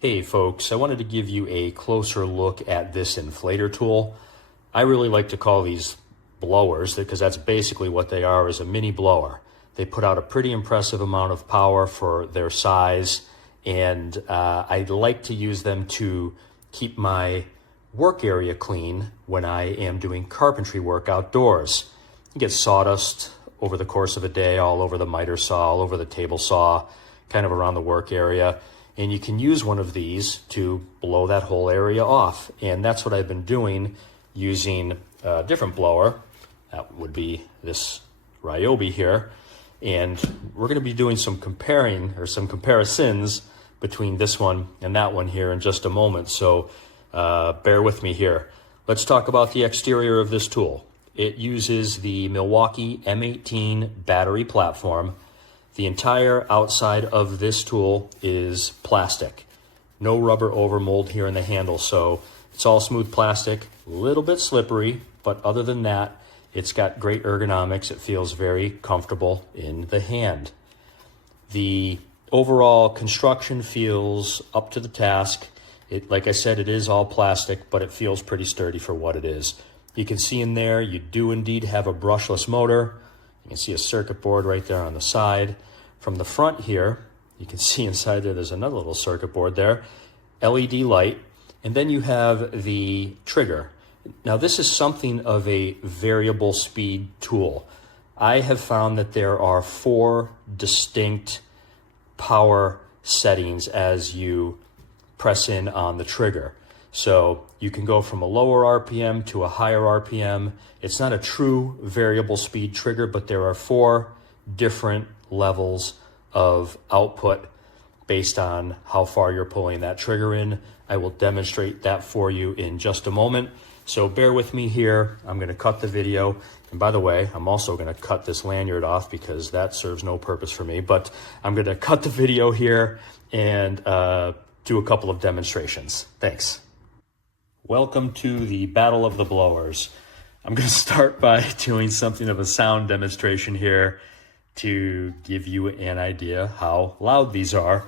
Hey folks, I wanted to give you a closer look at this inflator tool. I really like to call these blowers because that's basically what they are, is a mini blower. They put out a pretty impressive amount of power for their size, and I like to use them to keep my work area clean when I am doing carpentry work outdoors. You get sawdust over the course of a day all over the miter saw, all over the table saw, kind of around the work area. And you can use one of these to blow that whole area off. And that's what I've been doing using a different blower. That would be this Ryobi here. And we're going to be doing some comparisons between this one and that one here in just a moment. So bear with me here. Let's talk about the exterior of this tool. It uses the Milwaukee M18 battery platform. The entire outside of this tool is plastic. No rubber overmold here in the handle, so it's all smooth plastic, a little bit slippery, but other than that, it's got great ergonomics. It feels very comfortable in the hand. The overall construction feels up to the task. Like I said, it is all plastic, but it feels pretty sturdy for what it is. You can see in there, you do indeed have a brushless motor. You can see a circuit board right there on the side. From the front here, you can see inside there's another little circuit board there, LED light, and then you have the trigger. Now this is something of a variable speed tool. I have found that there are 4 distinct power settings as you press in on the trigger. So you can go from a lower RPM to a higher RPM. It's not a true variable speed trigger, but there are 4 different levels of output based on how far you're pulling that trigger in. I will demonstrate that for you in just a moment. So bear with me here. I'm going to cut the video. And by the way, I'm also going to cut this lanyard off because that serves no purpose for me. But I'm going to cut the video here and do a couple of demonstrations. Thanks. Welcome to the Battle of the Blowers. I'm going to start by doing something of a sound demonstration here to give you an idea how loud these are.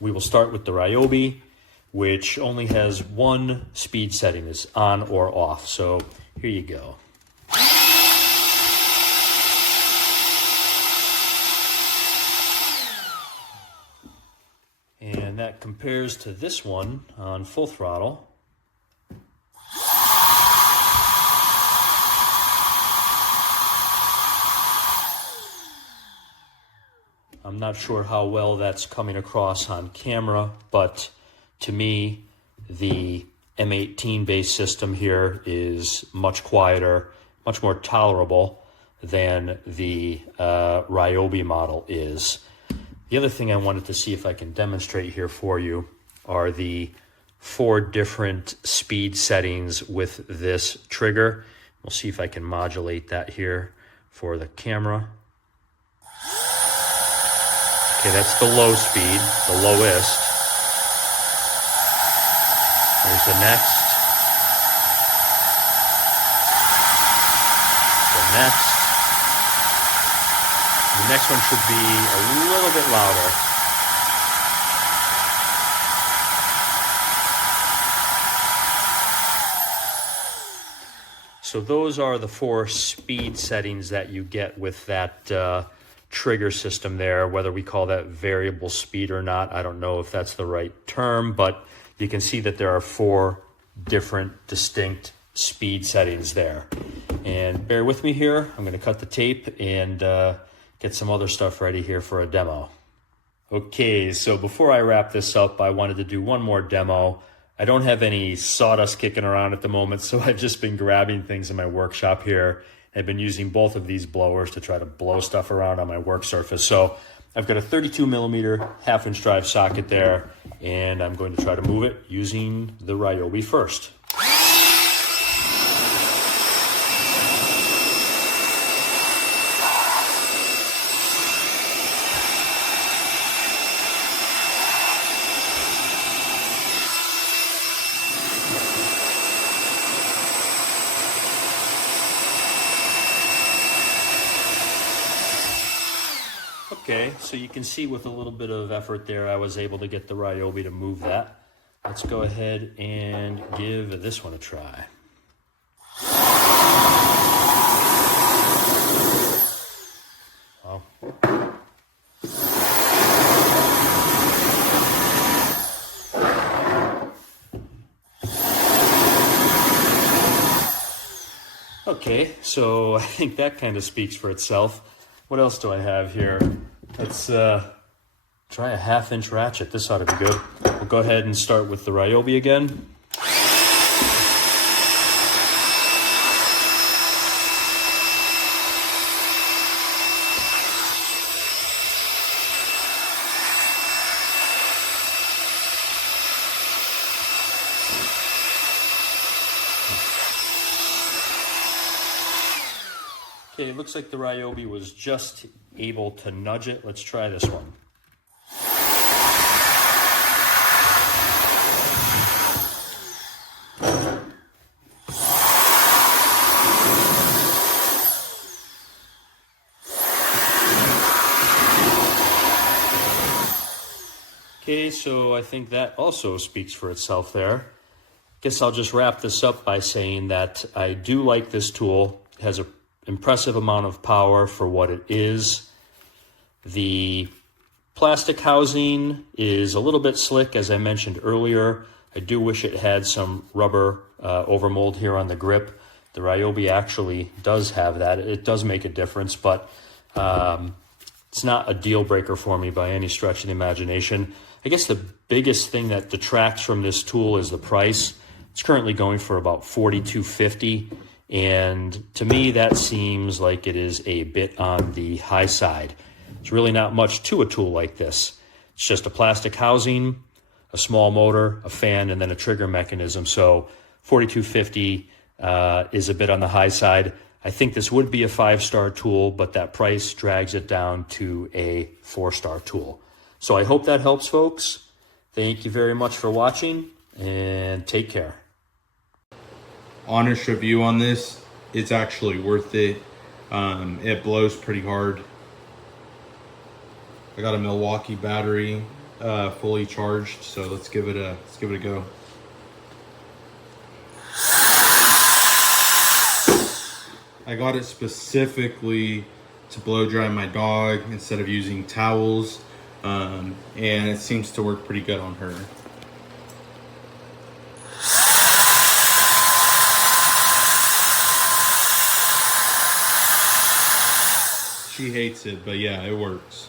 We will start with the Ryobi, which only has one speed setting, is on or off. So here you go. And that compares to this one on full throttle. I'm not sure how well that's coming across on camera, but to me, the M18 based system here is much quieter, much more tolerable than the Ryobi model is. The other thing I wanted to see if I can demonstrate here for you are the 4 different speed settings with this trigger. We'll see if I can modulate that here for the camera. Okay, that's the low speed, the lowest. There's the next. The next. The next one should be a little bit louder. So those are the 4 speed settings that you get with that trigger system there. Whether we call that variable speed or not, I don't know if that's the right term, but you can see that there are 4 different distinct speed settings there. And bear with me here. I'm going to cut the tape and get some other stuff ready here for a demo. Okay, so before I wrap this up, I wanted to do one more demo. I don't have any sawdust kicking around at the moment, so I've just been grabbing things in my workshop here. I've been using both of these blowers to try to blow stuff around on my work surface. So I've got a 32 millimeter 1/2-inch drive socket there, and I'm going to try to move it using the Ryobi first. Okay, so you can see with a little bit of effort there, I was able to get the Ryobi to move that. let's go ahead and give this one a try. Wow. Okay, so I think that kind of speaks for itself. What else do I have here? Let's try a 1/2-inch ratchet. This ought to be good. We'll go ahead and start with the Ryobi again. Okay, it looks like the Ryobi was just able to nudge it. Let's try this one. Okay, so I think that also speaks for itself there. Guess I'll just wrap this up by saying that I do like this tool. It has an impressive amount of power for what it is. The plastic housing is a little bit slick, as I mentioned earlier. I do wish it had some rubber overmold here on the grip. The Ryobi actually does have that. It does make a difference, but it's not a deal breaker for me by any stretch of the imagination. I guess the biggest thing that detracts from this tool is the price. It's currently going for about $42.50, and to me that seems like it is a bit on the high side. There's really not much to a tool like this. It's just a plastic housing, a small motor, a fan, and then a trigger mechanism. So $42.50 is a bit on the high side. I think this would be a 5-star tool, but that price drags it down to a 4-star tool. So I hope that helps, folks. Thank you very much for watching, and take care. Honest review on this, it's actually worth it. It blows pretty hard. I got a Milwaukee battery fully charged, so let's give it a go. I got it specifically to blow dry my dog instead of using towels, and it seems to work pretty good on her. She hates it, but yeah, it works.